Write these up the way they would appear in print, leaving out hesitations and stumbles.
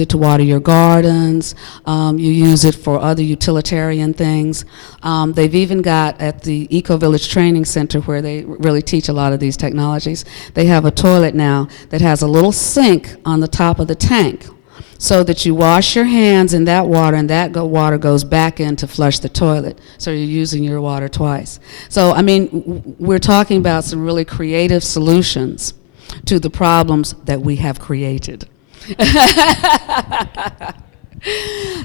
it to water your gardens. You use it for other utilitarian things. They've even got at the Eco Village Training Center, where they really teach a lot of these technologies, they have a toilet now that has a little sink on the top of the tank, so that you wash your hands in that water, and that water goes back in to flush the toilet. So you're using your water twice. So, I mean, we're talking about some really creative solutions to the problems that we have created.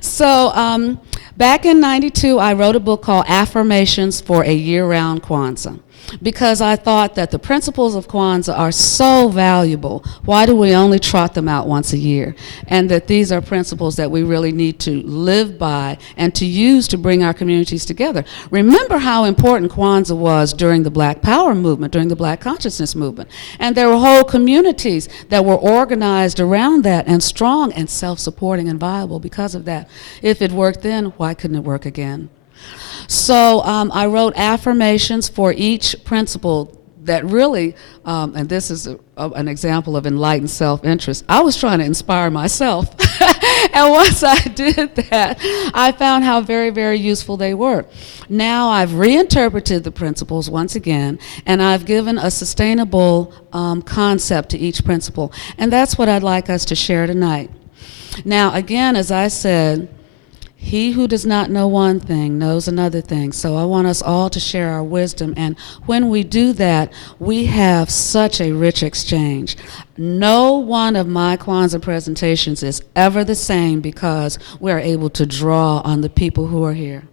So, back in '92, I wrote a book called Affirmations for a Year-Round Kwanzaa, because I thought that the principles of Kwanzaa are so valuable. Why do we only trot them out once a year? And that these are principles that we really need to live by and to use to bring our communities together. Remember how important Kwanzaa was during the Black Power movement, during the Black Consciousness movement. And there were whole communities that were organized around that and strong and self-supporting and viable because of that. If it worked then, why couldn't it work again? So I wrote affirmations for each principle that really, and this is an example of enlightened self-interest. I was trying to inspire myself. And once I did that, I found how very, very useful they were. Now I've reinterpreted the principles once again, and I've given a sustainable concept to each principle. And that's what I'd like us to share tonight. Now, again, as I said, he who does not know one thing knows another thing. So I want us all to share our wisdom. And when we do that, we have such a rich exchange. No one of my Kwanzaa presentations is ever the same, because we're able to draw on the people who are here.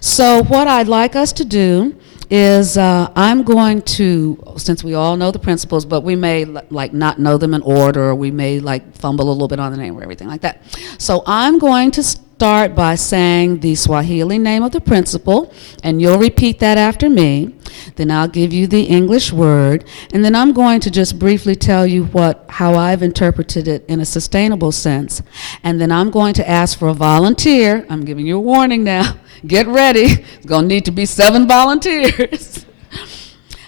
So what I'd like us to do is I'm going to, since we all know the principles, but we may like not know them in order, or we may like fumble a little bit on the name or everything like that. So I'm going to start by saying the Swahili name of the principle, and you'll repeat that after me. Then I'll give you the English word, and then I'm going to just briefly tell you how I've interpreted it in a sustainable sense. And then I'm going to ask for a volunteer. I'm giving you a warning now. Get ready. It's going to need to be 7 volunteers.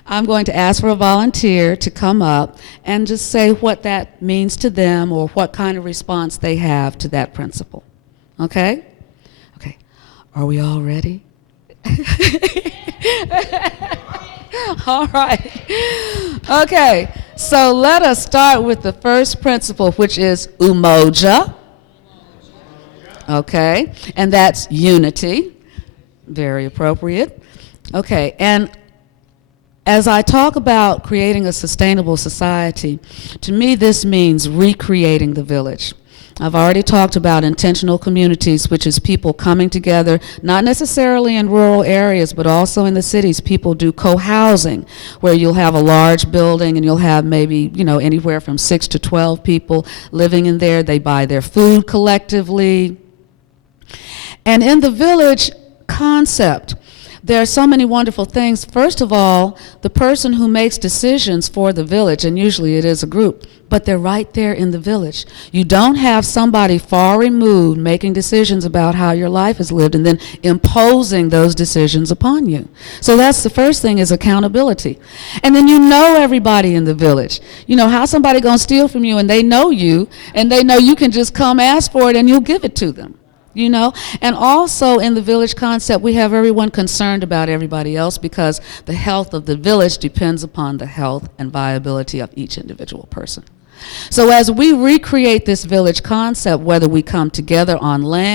I'm going to ask for a volunteer to come up and just say what that means to them, or what kind of response they have to that principle. Okay? Okay. Are we all ready? All right. Okay. So let us start with the first principle, which is umoja. Okay. And that's unity. Very appropriate. Okay. And as I talk about creating a sustainable society, to me this means recreating the village. I've already talked about intentional communities, which is people coming together, not necessarily in rural areas, but also in the cities. People do co-housing, where you'll have a large building and you'll have maybe, anywhere from 6 to 12 people living in there. They buy their food collectively. And in the village concept, there are so many wonderful things. First of all, the person who makes decisions for the village, and usually it is a group, but they're right there in the village. You don't have somebody far removed making decisions about how your life is lived and then imposing those decisions upon you. So that's the first thing, is accountability. And then you know everybody in the village. How somebody gonna steal from you, and they know you, and they know you can just come ask for it and you'll give it to them. And also in the village concept, we have everyone concerned about everybody else, because the health of the village depends upon the health and viability of each individual person. So as we recreate this village concept, whether we come together on land,